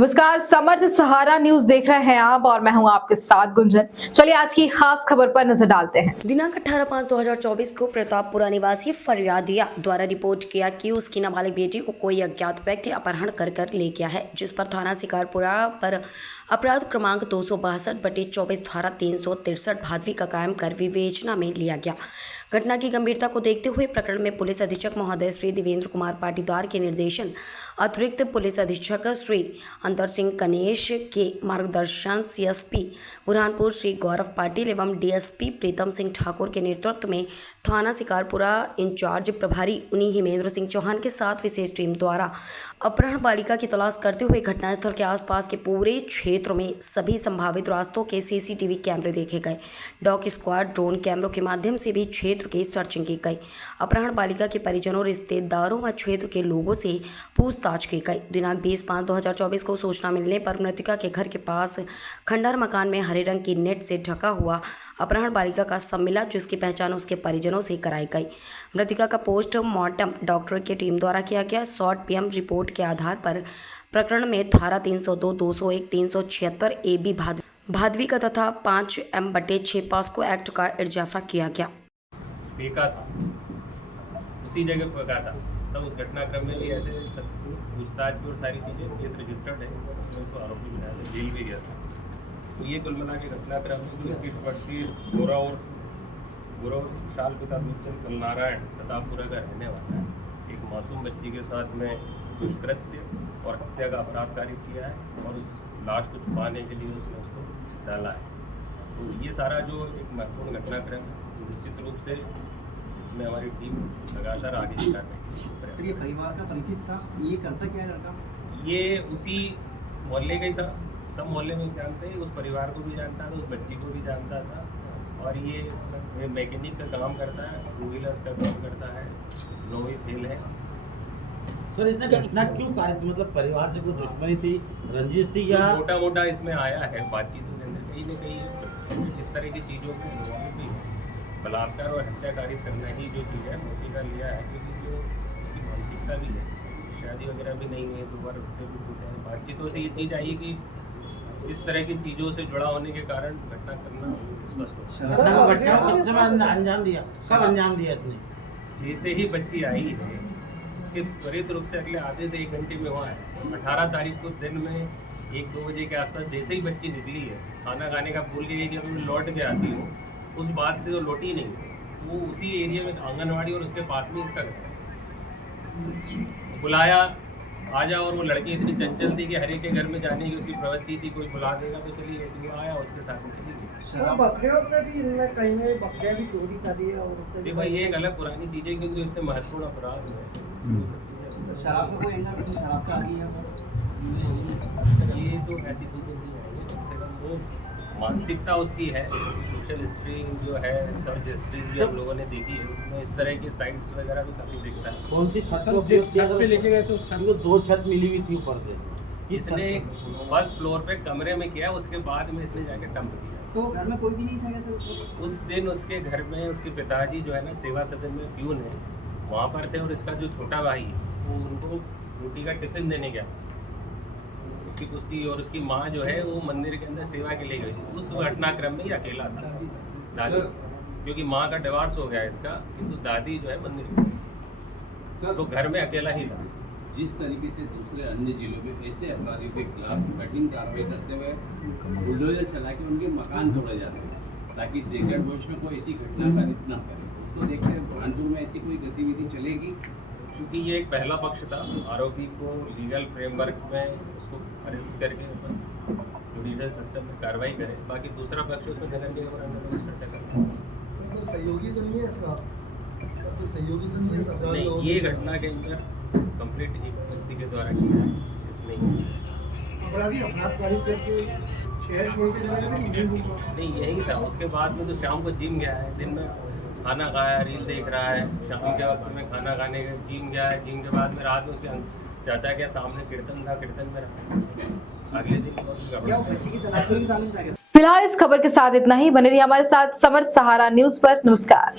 नमस्कार, समर्थ सहारा न्यूज देख रहे हैं आप और मैं हूं आपके साथ गुंजन। चलिए आज की खास खबर पर नजर डालते हैं। दिनांक 18/5/2024 को प्रतापपुरा निवासी फरियादिया द्वारा रिपोर्ट किया कि उसकी नाबालिग बेटी को कोई अज्ञात व्यक्ति अपहरण कर ले गया है, जिस पर थाना शिकारपुरा पर अपराध क्रमांक 262/24 धारा 363 भादवी का कायम कर विवेचना में लिया गया। घटना की गंभीरता को देखते हुए प्रकरण में पुलिस अधीक्षक महोदय श्री देवेंद्र कुमार पाटीदार के निर्देशन, अतिरिक्त पुलिस अधीक्षक श्री अंतर सिंह कनेश के मार्गदर्शन, सीएसपी बुरहानपुर श्री गौरव पाटिल एवं डीएसपी प्रीतम सिंह ठाकुर के नेतृत्व में थाना शिकारपुरा इंचार्ज प्रभारी उन्हीं हिमेंद्र सिंह चौहान के साथ विशेष टीम द्वारा अपहरण बालिका की तलाश करते हुए घटनास्थल के आसपास के पूरे क्षेत्र में सभी संभावित रास्तों के सीसीटीवी कैमरे देखे गए। डॉग स्क्वाड ड्रोन कैमरों के माध्यम से भी क्षेत्र की सर्चिंग की गई। अपहरण बालिका के परिजनों, रिश्तेदारों व क्षेत्र के लोगों से पूछताछ की गई। दिनांक 20/5/2024 को सूचना मिलने पर मृतका के घर के पास खंडहर मकान में हरे रंग की नेट से ढका हुआ अपहरण बालिका का शव मिला, जिसकी पहचान उसके परिजनों से कराई गई। मृतका का पोस्टमार्टम डॉक्टर की टीम द्वारा किया गया। शॉर्ट पीएम रिपोर्ट के आधार पर प्रकरण में धारा 302, 201, 376 AB भादवी का तथा 5M/6 पॉस्को एक्ट का इजाफा किया गया। फेंका था, उसी जगह फेंका था। तब उस घटनाक्रम में भी ऐसे पूछताछ की और सारी चीज़ें केस रजिस्टर्ड है, उसमें उसको आरोपी बनाया था, जेल भी गया था। तो ये कुल मिला के घटनाक्रम में पुलिस की पट्टी गौरव शाल पिता दुष्यंत कलनारायण प्रतापपुरा का रहने वाला है, एक मासूम बच्ची के साथ में दुष्कृत्य और हत्या का अपराध कारित किया है और उस लाश को छुपाने के लिए उसने उसको डाला है। तो ये सारा जो एक महत्वपूर्ण घटनाक्रम है, निश्चित रूप से इसमें हमारी टीम लगातार आगे कर रही है। सर, ये परिवार का परिचित था, ये करता क्या है लड़का? ये उसी मोहल्ले का ही था, सब मोहल्ले में जानते हैं, उस परिवार को भी जानता था, उस बच्ची को भी जानता था। और ये मैकेनिक का काम करता है, 2 व्हीलर्स का काम करता है, 9वीं फेल है। सर, इसने घटना क्यों कारित, मतलब परिवार से कोई दुश्मनी थी, रंजिश थी या मोटा मोटा इसमें आया है बातचीतों के अंदर कहीं न कहीं इस तरह की चीज़ों को भी बलात्कार और हत्या कारित करना ही जो चीज़ है मोती का लिया है, क्योंकि जो उसकी मानसिकता भी है, शादी वगैरह भी नहीं है, 2 बार रिश्ते भी टूटे हैं। बातचीतों से ये चीज़ आई कि इस तरह की चीज़ों से जुड़ा होने के कारण घटना करना स्पष्ट हो। घटना को कब समय अंजाम दिया, कब अंजाम दिया इसने? जैसे ही बच्ची आई है उसके त्वरित रूप से अगले आधे से 1 घंटे में हुआ है। 18 तारीख को दिन में 1-2 बजे के आसपास जैसे ही बच्ची निकली है, खाना खाने का भूल गई कि अभी मैं लौट के आती हूँ, उस बात से वो लौटी नहीं, वो उसी एरिया में आंगनवाड़ी और उसके पास में इसका घर है। बुलाया आ जाओ, और वो लड़की इतनी चंचल थी कि हर एक के घर में जाने की उसकी प्रवृत्ति थी, कोई बुला देगा तो चलिए, वो आया उसके साथ में चली गई। बकरियों से भी इनमें कहीं में बकरियां भी चोरी करी है और उससे देखो ये एक अलग पुरानी चीज़ है, क्योंकि इतने महत्वपूर्ण अपराध है। शराब का कोई एंगल, तो शराब का आ गया ये तो ऐसी चीज़ें नहीं है, कम से कम वो मानसिकता उसकी है। सोशल हिस्ट्री जो है, सर्च हिस्ट्री जो हम लोगों ने देखी है, उसमें इस तरह की साइट्स वगैरह भी काफ़ी दिखता है। कौन सी छत को जिस छत पे लेके गए थे उस छत को 2 छत मिली हुई थी ऊपर से, इसने फर्स्ट फ्लोर पे कमरे में किया, उसके बाद में इसने जाके डंप किया। तो घर में कोई भी नहीं था क्या? तो उस दिन उसके घर में उसके पिताजी जो है ना सेवा सदन में प्यून है, वहाँ पर थे, और इसका जो छोटा भाई है वो उनको रोटी का टिफिन देने गया। उसकी पुष्टि और उसकी माँ जो है वो मंदिर के अंदर सेवा के लिए गई थी। उस घटनाक्रम में ये अकेला था दादी, क्योंकि माँ का डिवोर्स हो गया इसका, किंतु दादी जो है मंदिर में, तो घर में अकेला ही था। जिस तरीके से दूसरे अन्य जिलों में ऐसे अपराधियों के खिलाफ कठिन कार्रवाई करते हुए बुलडोजर चला के उनके मकान तोड़े जाते हैं ताकि देखकर भविष्य में कोई ऐसी घटना कारित न करे, उसको देखते हैं बुरहानपुर में ऐसी कोई गतिविधि चलेगी? क्योंकि ये एक पहला पक्ष था, आरोपी को लीगल फ्रेमवर्क में उसको अरेस्ट करके जुडिशियल सिस्टम में कार्रवाई करे, बाकी दूसरा पक्ष उसमें जगन के तो सहयोगी तो नहीं है इसका, तो सहयोगी तो नहीं है नहीं, ये घटना के अंदर कंप्लीट एक व्यक्ति के द्वारा किया है, इसमें अपराधी अपराधकारी करके शहर छोड़ के चला गया नहीं यही था। उसके बाद में तो शाम को जिम गया है, दिन में खाना खाया, रील देख रहा है, शाम के वक्त में खाना खाने के जिम गया है, जिम के बाद में रात में उसके चाचा के सामने कीर्तन था, कीर्तन में रहा। अगले दिन फिलहाल इस खबर के साथ इतना ही। बने रहिए हमारे साथ समर्थ सहारा न्यूज पर। नमस्कार।